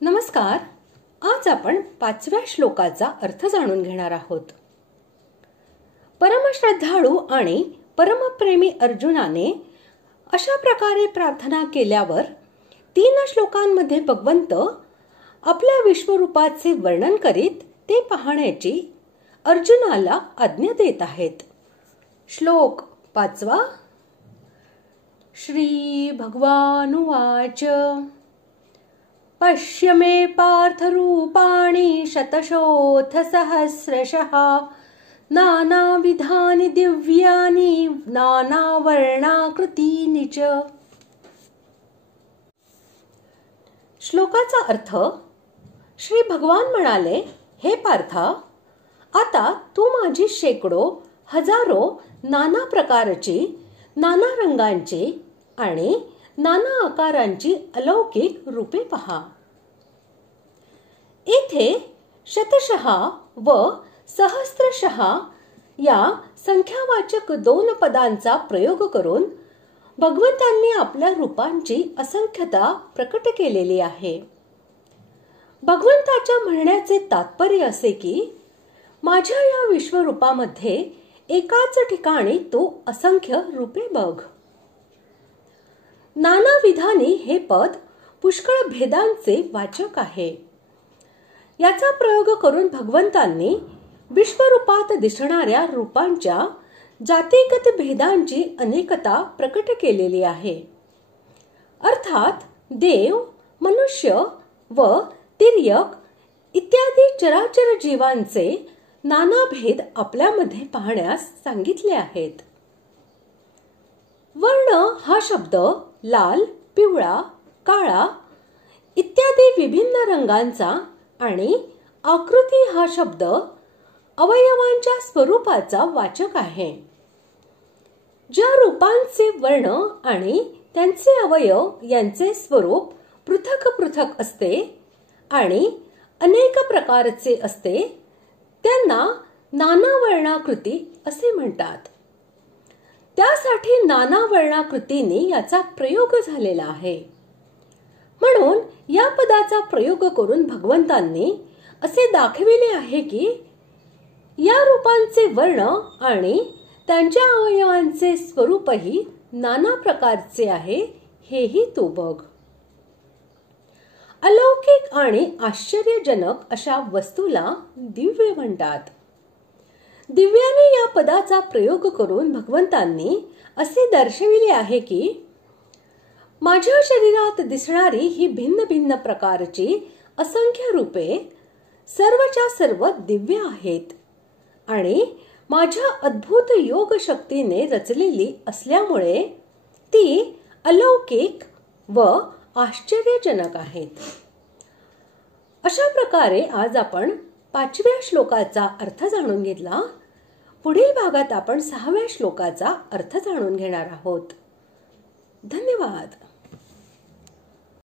नमस्कार. आज आपण 5व्या श्लोकाचा अर्थ जाणून घेणार आहोत. परमश्रद्धाळू आणि परमप्रेमी अर्जुनाने अशा प्रकारे प्रार्थना केल्यावर 3 श्लोकांमध्ये भगवंत आपल्या विश्वरूपाचे वर्णन करीत ते पाहण्याची अर्जुनाला आज्ञा देत आहेत. श्लोक 5. श्री भगवानुवाच पश्य मे पार्थरूपाणि शतशोऽथ सहस्रशः नानाविधानि दिव्यानि नानावर्णाकृतीनि च. श्लोकाचा अर्थ. श्री भगवान म्हणाले, हे पार्था, आता तू माझी शेकडो हजारो नाना प्रकारची, नाना रंगांची आणि नाना आकारांची अलौकिक रूपे पहा. येथे शतशः व सहस्रशः या संख्यावाचक 2 पदांचा प्रयोग करून भगवंतांनी आपल्या रूपांची असंख्यता प्रकट केलेली आहे. भगवंताच्या म्हणण्याचे तात्पर्य असे की माझ्या या विश्वरूपामध्ये एकाच ठिकाणी तू असंख्य रूपे बघ. नाना विधानी हे पद पुष्कळ भेदांचे वाचक आहे. याचा प्रयोग करून भगवंतांनी विश्वरूपात दिसणाऱ्या रूपांच्या जातीगत भेदांची अनेकता प्रकट केलेली आहे. अर्थात देव, मनुष्य व तिर्यक इत्यादी चराचर जीवांचे नाना भेद आपल्यामध्ये पाहण्यास सांगितले आहेत. वर्ण हा शब्द लाल, पिवळा, काळा इत्यादी विभिन्न रंगांचा आणि आकृती हा शब्द अवयवांच्या स्वरूपाचा वाचक आहे. ज्या रूपांचे वर्ण आणि त्यांचे अवयव यांचे स्वरूप पृथक पृथक असते आणि अनेक प्रकारचे असते त्यांना नाना वर्णाकृती असे म्हणतात. त्यासाठी नाना वर्णाकृतीने याचा प्रयोग झालेला आहे. म्हणून या पदाचा प्रयोग करून भगवंतांनी असे दाखविले आहे की या रूपांचे वर्ण आणि त्यांच्या अवयवांचे स्वरूपही नाना प्रकारचे आहे, हेही तू बघ. अलौकिक आणि आश्चर्यजनक अशा वस्तूला दिव्य म्हणतात. दिव्याने या पदाचा प्रयोग करून भगवंतांनी असे दर्शविले आहे की माझ्या शरीरात दिसणारी ही भिन्न भिन्न प्रकारची असंख्य रूपे सर्वच्या सर्व दिव्य आहेत आणि माझ्या अद्भुत योग शक्तीने रचलेली असल्यामुळे ती अलौकिक व आश्चर्यजनक आहेत. अशा प्रकारे आज आपण 5व्या श्लोकाचा अर्थ जाणून घेतला. पुढील भागात आपण 6व्या श्लोकाचा अर्थ जाणून घेणार आहोत. धन्यवाद.